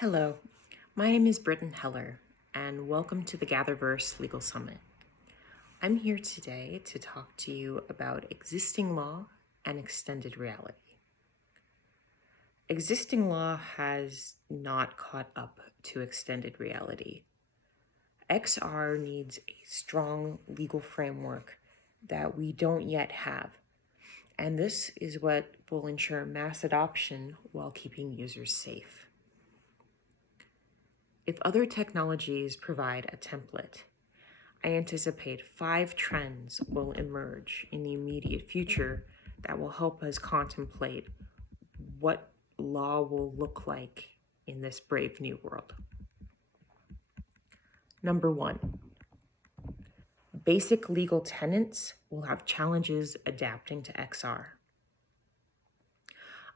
Hello, my name is Brittan Heller, and welcome to the GatherVerse Legal Summit. I'm here today to talk to you about existing law and extended reality. Existing law has not caught up to extended reality. XR needs a strong legal framework that we don't yet have, and this is what will ensure mass adoption while keeping users safe. If other technologies provide a template, I anticipate 5 trends will emerge in the immediate future that will help us contemplate what law will look like in this brave new world. Number 1, basic legal tenets will have challenges adapting to XR.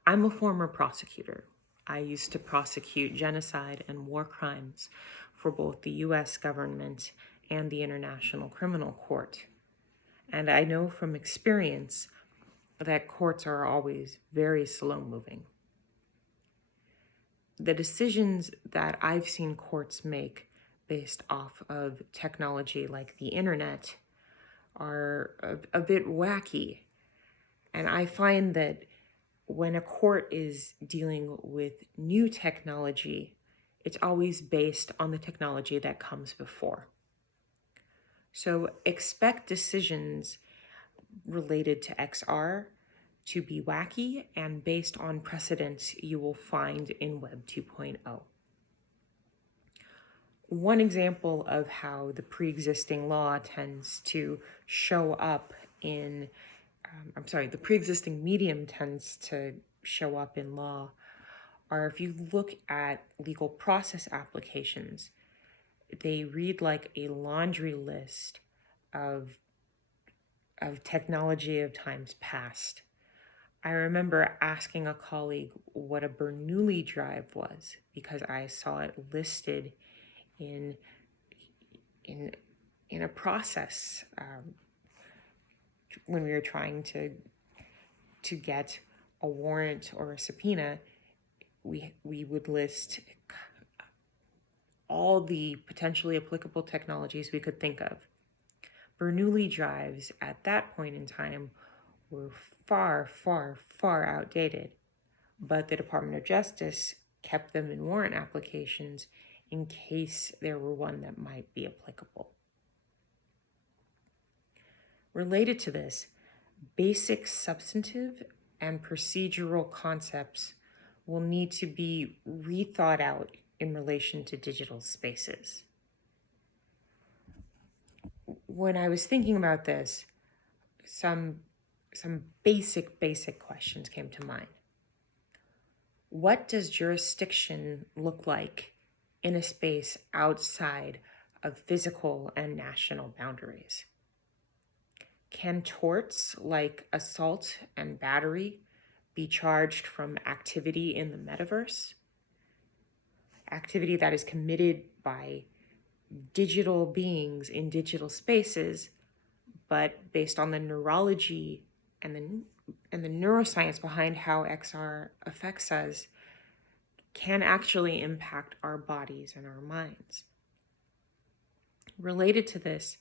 I'm a former prosecutor. I used to prosecute genocide and war crimes for both the US government and the International Criminal Court. And I know from experience that courts are always very slow moving. The decisions that I've seen courts make based off of technology like the internet are a bit wacky. And I find that when a court is dealing with new technology, it's always based on the technology that comes before. So expect decisions related to XR to be wacky and based on precedents you will find in Web 2.0. One example of how the pre-existing law tends to show up in the pre-existing medium tends to show up in law are if you look at legal process applications, they read like a laundry list of technology of times past. I remember asking a colleague what a Bernoulli drive was because I saw it listed in a process when we were trying to get a warrant or a subpoena. We would list all the potentially applicable technologies we could think of. Bernoulli drives at that point in time were far, far, far outdated, but the Department of Justice kept them in warrant applications in case there were one that might be applicable. Related to this, basic substantive and procedural concepts will need to be rethought out in relation to digital spaces. When I was thinking about this, some basic questions came to mind. What does jurisdiction look like in a space outside of physical and national boundaries? Can torts like assault and battery be charged from activity in the metaverse? Activity that is committed by digital beings in digital spaces, but based on the neurology and the neuroscience behind how XR affects us, can actually impact our bodies and our minds. Related to this,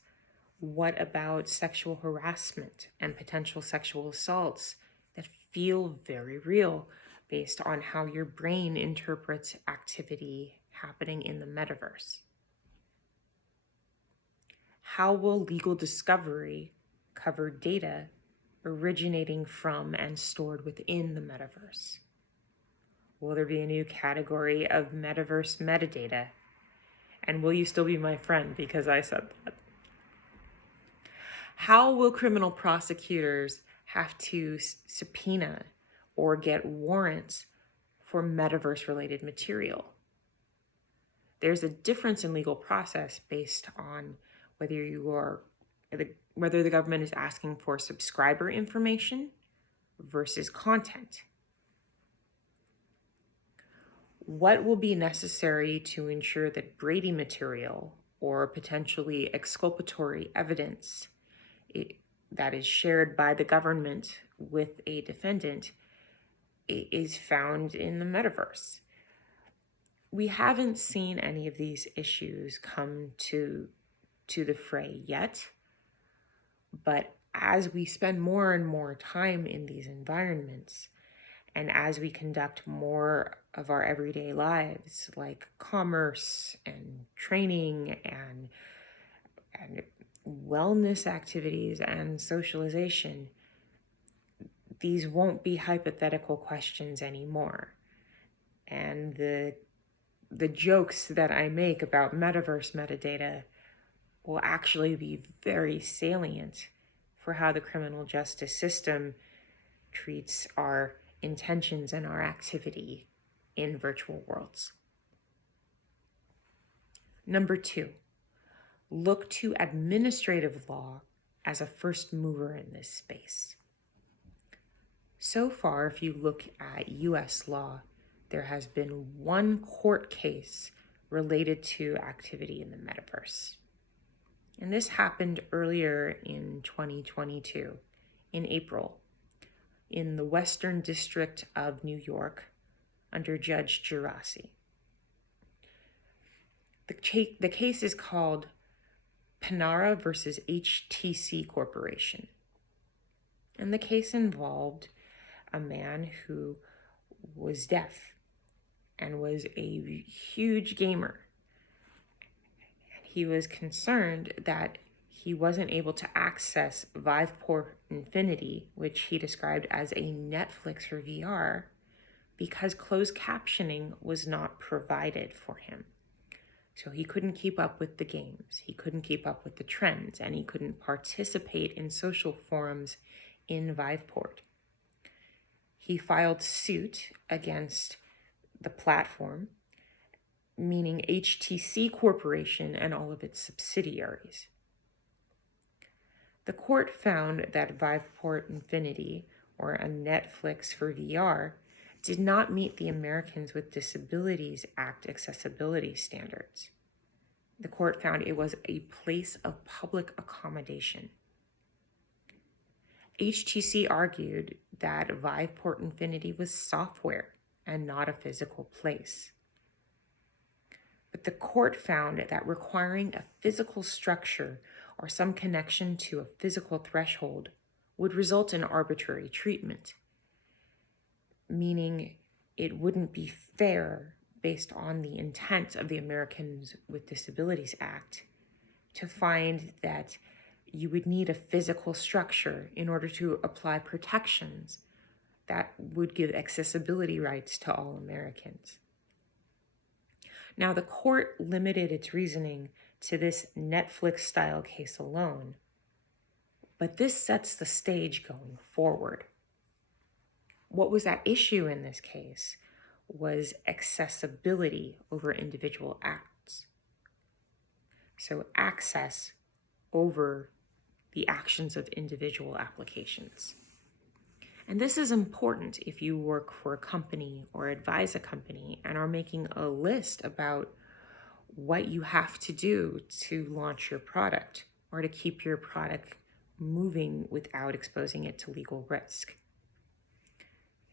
what about sexual harassment and potential sexual assaults that feel very real based on how your brain interprets activity happening in the metaverse? How will legal discovery cover data originating from and stored within the metaverse? Will there be a new category of metaverse metadata? And will you still be my friend because I said that? How will criminal prosecutors have to subpoena or get warrants for metaverse-related material? There's a difference in legal process based on whether the government is asking for subscriber information versus content. What will be necessary to ensure that Brady material or potentially exculpatory evidence that is shared by the government with a defendant is found in the metaverse? We haven't seen any of these issues come to the fray yet, but as we spend more and more time in these environments, and as we conduct more of our everyday lives, like commerce and training and wellness activities and socialization, these won't be hypothetical questions anymore. And the jokes that I make about metaverse metadata will actually be very salient for how the criminal justice system treats our intentions and our activity in virtual worlds. Number 2, look to administrative law as a first mover in this space. So far, if you look at US law, there has been one court case related to activity in the metaverse. And this happened earlier in 2022, in April, in the Western District of New York, under Judge Gerasi. The case is called Panara versus HTC Corporation. And the case involved a man who was deaf and was a huge gamer. And he was concerned that he wasn't able to access Viveport Infinity, which he described as a Netflix for VR, because closed captioning was not provided for him. So he couldn't keep up with the games, he couldn't keep up with the trends, and he couldn't participate in social forums in Viveport. He filed suit against the platform, meaning HTC Corporation and all of its subsidiaries. The court found that Viveport Infinity, or a Netflix for VR, did not meet the Americans with Disabilities Act accessibility standards. The court found it was a place of public accommodation. HTC argued that Viveport Infinity was software and not a physical place. But the court found that requiring a physical structure or some connection to a physical threshold would result in arbitrary treatment, meaning it wouldn't be fair based on the intent of the Americans with Disabilities Act to find that you would need a physical structure in order to apply protections that would give accessibility rights to all Americans. Now, the court limited its reasoning to this Netflix-style case alone, but this sets the stage going forward. What was at issue in this case was accessibility over individual acts. So access over the actions of individual applications. And this is important if you work for a company or advise a company and are making a list about what you have to do to launch your product or to keep your product moving without exposing it to legal risk.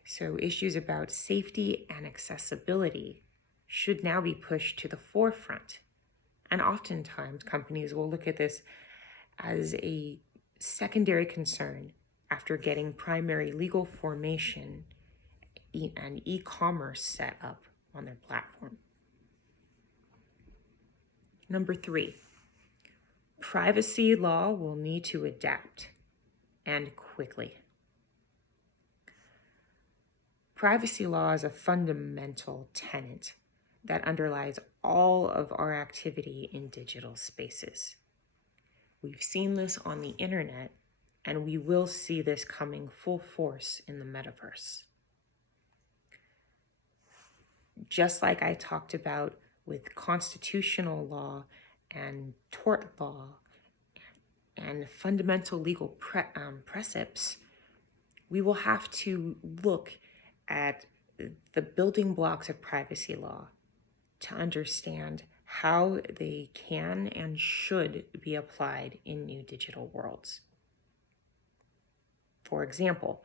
So issues about safety and accessibility should now be pushed to the forefront. And oftentimes companies will look at this as a secondary concern after getting primary legal formation and e-commerce set up on their platform. Number 3, privacy law will need to adapt, and quickly. Privacy law is a fundamental tenet that underlies all of our activity in digital spaces. We've seen this on the internet, and we will see this coming full force in the metaverse. Just like I talked about with constitutional law and tort law and fundamental legal precepts, we will have to look at the building blocks of privacy law to understand how they can and should be applied in new digital worlds. For example,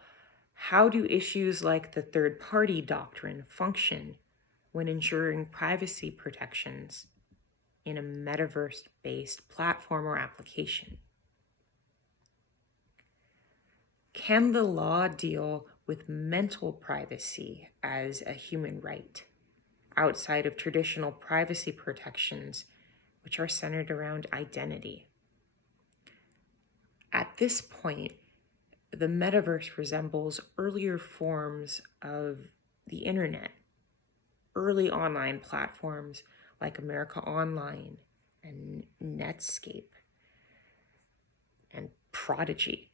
how do issues like the third-party doctrine function when ensuring privacy protections in a metaverse-based platform or application? Can the law deal with mental privacy as a human right outside of traditional privacy protections, which are centered around identity? At this point, the metaverse resembles earlier forms of the internet, early online platforms like America Online and Netscape and Prodigy.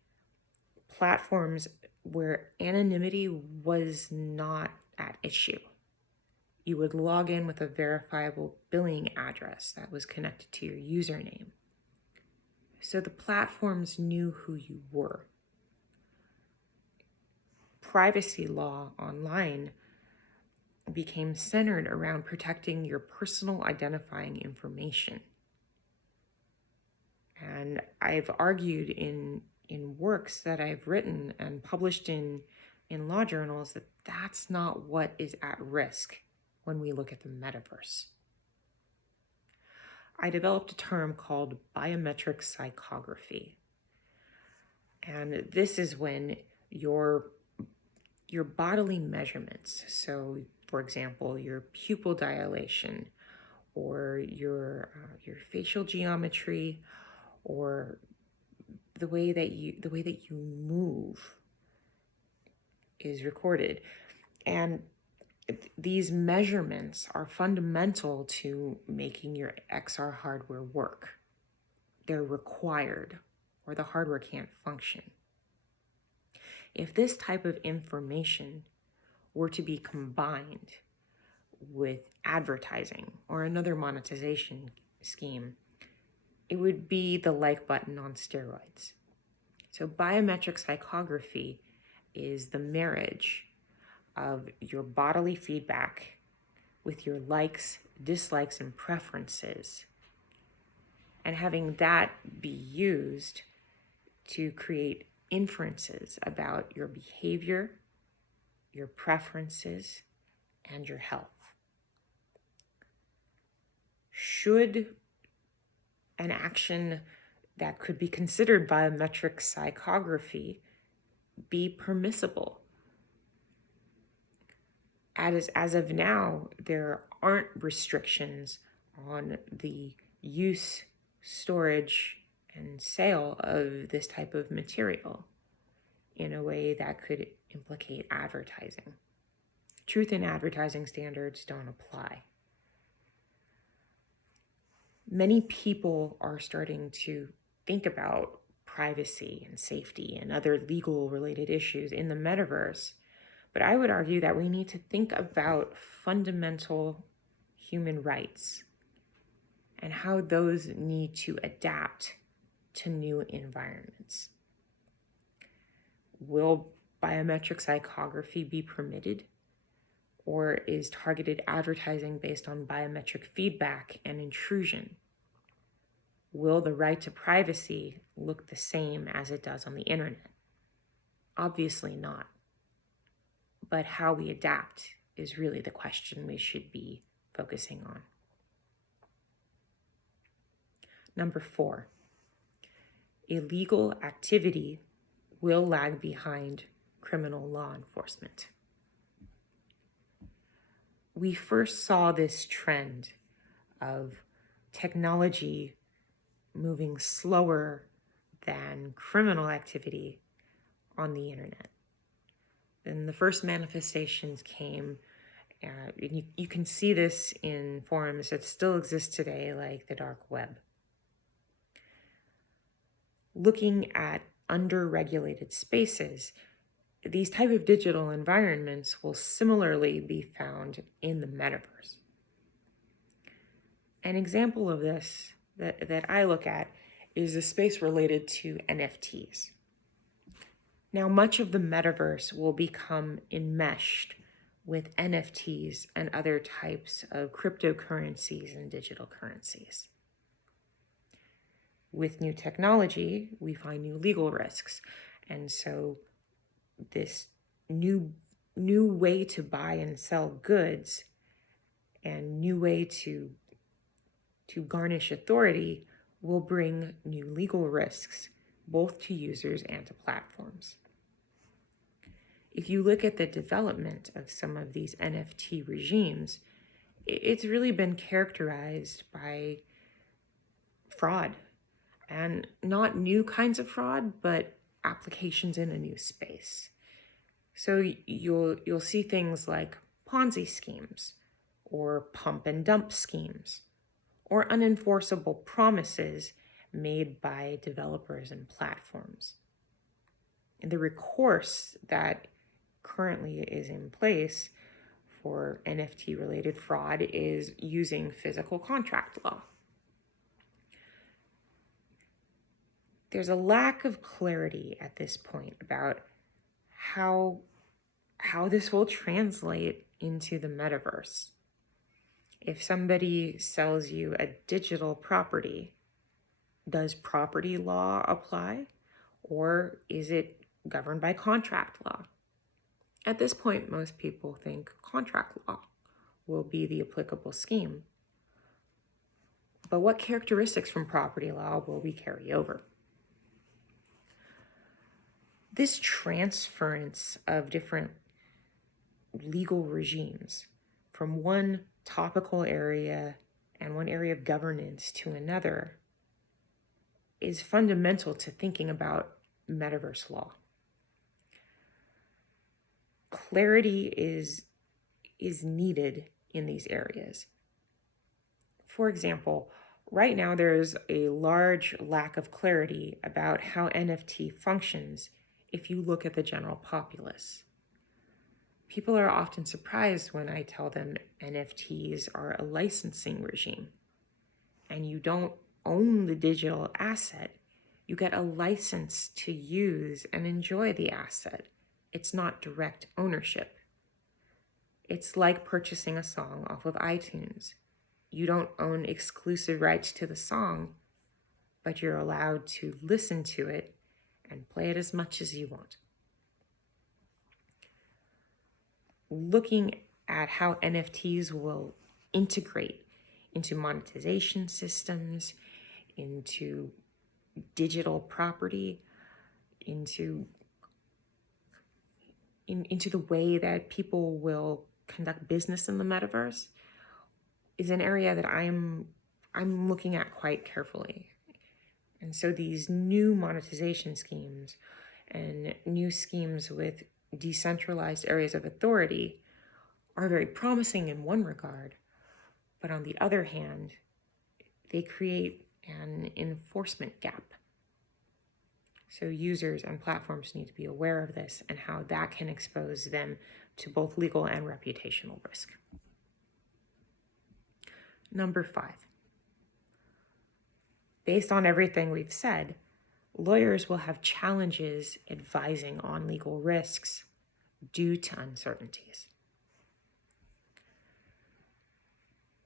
Platforms where anonymity was not at issue. You would log in with a verifiable billing address that was connected to your username. So the platforms knew who you were. Privacy law online became centered around protecting your personal identifying information. And I've argued in works that I've written and published in law journals that that's not what is at risk when we look at the metaverse. I developed a term called biometric psychography. And this is when your bodily measurements, so for example, your pupil dilation or your facial geometry or the way that you move is recorded. And these measurements are fundamental to making your XR hardware work. They're required, or the hardware can't function. If this type of information were to be combined with advertising or another monetization scheme, it would be the like button on steroids. So biometric psychography is the marriage of your bodily feedback with your likes, dislikes, and preferences, and having that be used to create inferences about your behavior, your preferences, and your health. Should an action that could be considered biometric psychography be permissible? As of now, there aren't restrictions on the use, storage, and sale of this type of material in a way that could implicate advertising. Truth in advertising standards don't apply. Many people are starting to think about privacy and safety and other legal related issues in the metaverse, but I would argue that we need to think about fundamental human rights and how those need to adapt to new environments. Will biometric psychography be permitted? Or is targeted advertising based on biometric feedback and intrusion? Will the right to privacy look the same as it does on the internet? Obviously not. But how we adapt is really the question we should be focusing on. Number 4, illegal activity will lag behind criminal law enforcement. We first saw this trend of technology moving slower than criminal activity on the internet. And the first manifestations came, and you can see this in forums that still exist today, like the dark web. Looking at under-regulated spaces, these type of digital environments will similarly be found in the metaverse. An example of this that I look at is a space related to NFTs. Now, much of the metaverse will become enmeshed with NFTs and other types of cryptocurrencies and digital currencies. With new technology, we find new legal risks. And so this new way to buy and sell goods and new way to garnish authority will bring new legal risks, both to users and to platforms. If you look at the development of some of these NFT regimes, it's really been characterized by fraud, and not new kinds of fraud, but applications in a new space. So you'll see things like Ponzi schemes, or pump and dump schemes, or unenforceable promises made by developers and platforms. And the recourse that currently is in place for NFT-related fraud is using physical contract law. There's a lack of clarity at this point about how this will translate into the metaverse. If somebody sells you a digital property, does property law apply, or is it governed by contract law? At this point, most people think contract law will be the applicable scheme. But what characteristics from property law will we carry over? This transference of different legal regimes from one topical area and one area of governance to another is fundamental to thinking about metaverse law. Clarity is needed in these areas. For example, right now there's a large lack of clarity about how NFT functions if you look at the general populace. People are often surprised when I tell them NFTs are a licensing regime, and you don't own the digital asset. You get a license to use and enjoy the asset. It's not direct ownership. It's like purchasing a song off of iTunes. You don't own exclusive rights to the song, but you're allowed to listen to it and play it as much as you want. Looking at how NFTs will integrate into monetization systems, into digital property, into the way that people will conduct business in the metaverse is an area that I'm looking at quite carefully. And so these new monetization schemes and new schemes with decentralized areas of authority are very promising in one regard, but on the other hand, they create an enforcement gap. So users and platforms need to be aware of this and how that can expose them to both legal and reputational risk. Number 5. Based on everything we've said, lawyers will have challenges advising on legal risks due to uncertainties.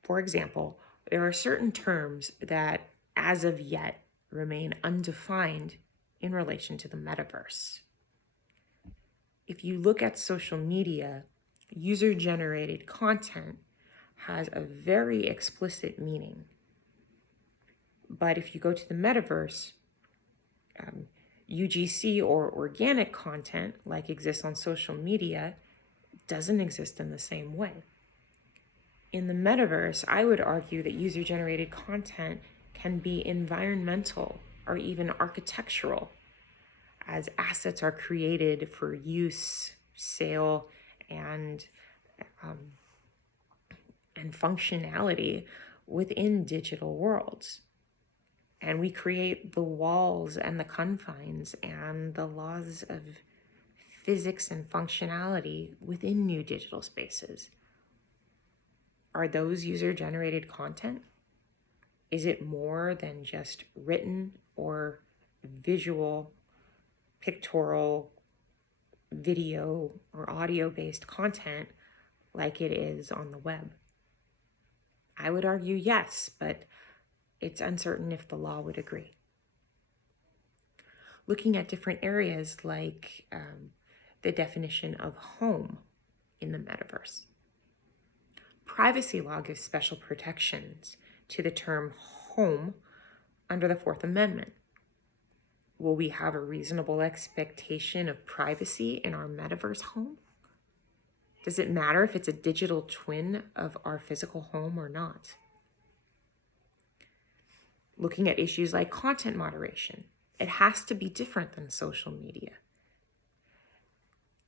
For example, there are certain terms that, as of yet, remain undefined in relation to the metaverse. If you look at social media, user-generated content has a very explicit meaning. But if you go to the metaverse, UGC or organic content, like exists on social media, doesn't exist in the same way. In the metaverse, I would argue that user-generated content can be environmental or even architectural, as assets are created for use, sale, and functionality within digital worlds. And we create the walls and the confines and the laws of physics and functionality within new digital spaces. Are those user-generated content? Is it more than just written or visual, pictorial, video, or audio-based content like it is on the web? I would argue yes, but it's uncertain if the law would agree. Looking at different areas like the definition of home in the metaverse. Privacy law gives special protections to the term home under the Fourth Amendment. Will we have a reasonable expectation of privacy in our metaverse home? Does it matter if it's a digital twin of our physical home or not? Looking at issues like content moderation, it has to be different than social media.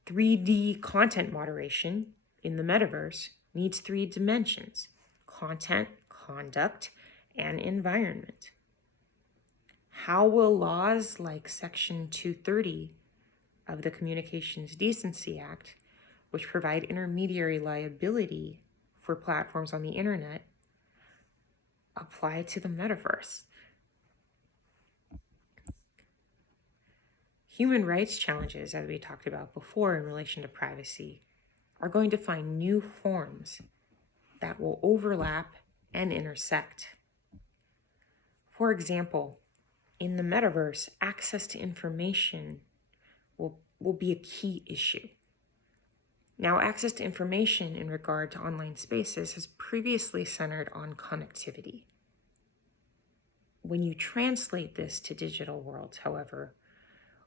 3D content moderation in the metaverse needs 3 dimensions: content, conduct, and environment. How will laws like Section 230 of the Communications Decency Act, which provide intermediary liability for platforms on the internet, apply to the metaverse? Human rights challenges, as we talked about before in relation to privacy, are going to find new forms that will overlap and intersect. For example, in the metaverse, access to information will be a key issue. Now, access to information in regard to online spaces has previously centered on connectivity. When you translate this to digital worlds, however,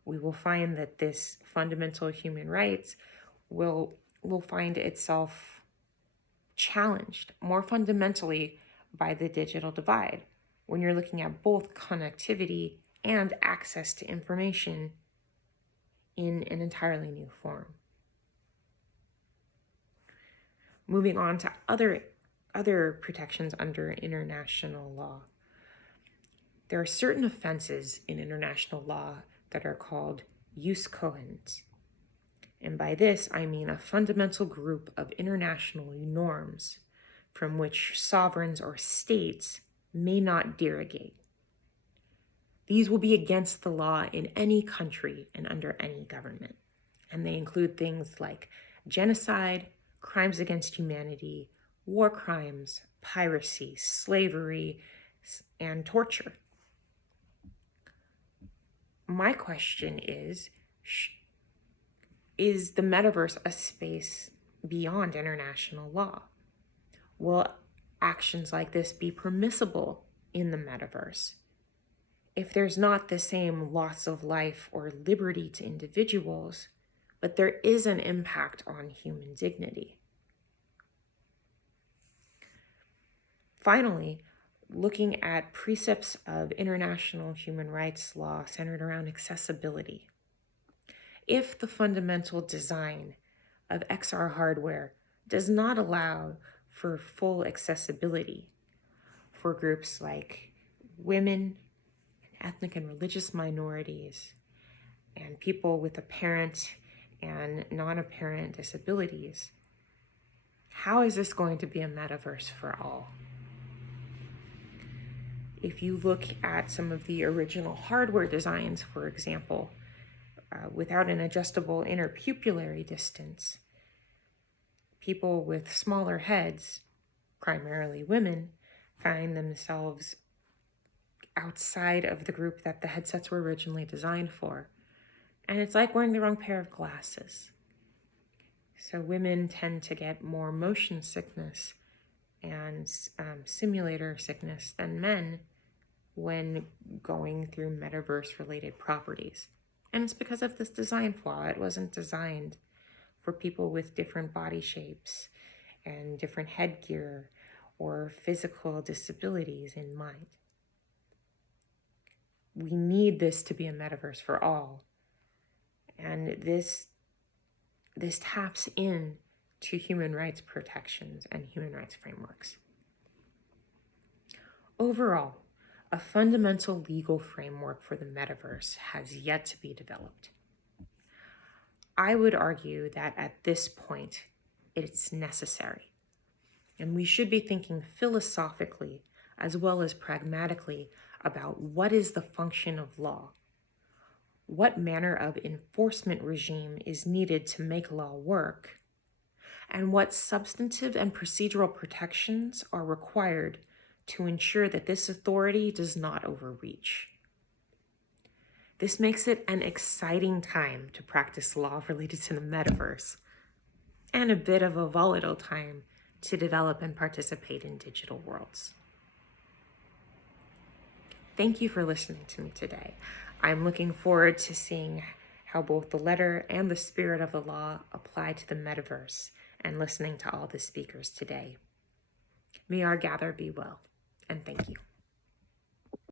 we will find that this fundamental human rights will find itself challenged more fundamentally by the digital divide when you're looking at both connectivity and access to information in an entirely new form. Moving on to other protections under international law. There are certain offenses in international law that are called jus cogens. And by this, I mean a fundamental group of international norms from which sovereigns or states may not derogate. These will be against the law in any country and under any government. And they include things like genocide, crimes against humanity, war crimes, piracy, slavery, and torture. My question is the metaverse a space beyond international law? Will actions like this be permissible in the metaverse if there's not the same loss of life or liberty to individuals, but there is an impact on human dignity? Finally, looking at precepts of international human rights law centered around accessibility. If the fundamental design of XR hardware does not allow for full accessibility for groups like women, ethnic and religious minorities, and people with apparent and non-apparent disabilities, how is this going to be a metaverse for all? If you look at some of the original hardware designs, for example, without an adjustable interpupillary distance, people with smaller heads, primarily women, find themselves outside of the group that the headsets were originally designed for. And it's like wearing the wrong pair of glasses. So women tend to get more motion sickness and simulator sickness than men when going through metaverse-related properties. And it's because of this design flaw. It wasn't designed for people with different body shapes and different headgear or physical disabilities in mind. We need this to be a metaverse for all. And this taps in to human rights protections and human rights frameworks. Overall, a fundamental legal framework for the metaverse has yet to be developed. I would argue that at this point, it's necessary. And we should be thinking philosophically as well as pragmatically about what is the function of law. What manner of enforcement regime is needed to make law work, and what substantive and procedural protections are required to ensure that this authority does not overreach. This makes it an exciting time to practice law related to the metaverse, and a bit of a volatile time to develop and participate in digital worlds. Thank you for listening to me today. I'm looking forward to seeing how both the letter and the spirit of the law apply to the metaverse and listening to all the speakers today. May our gather be well, and thank you.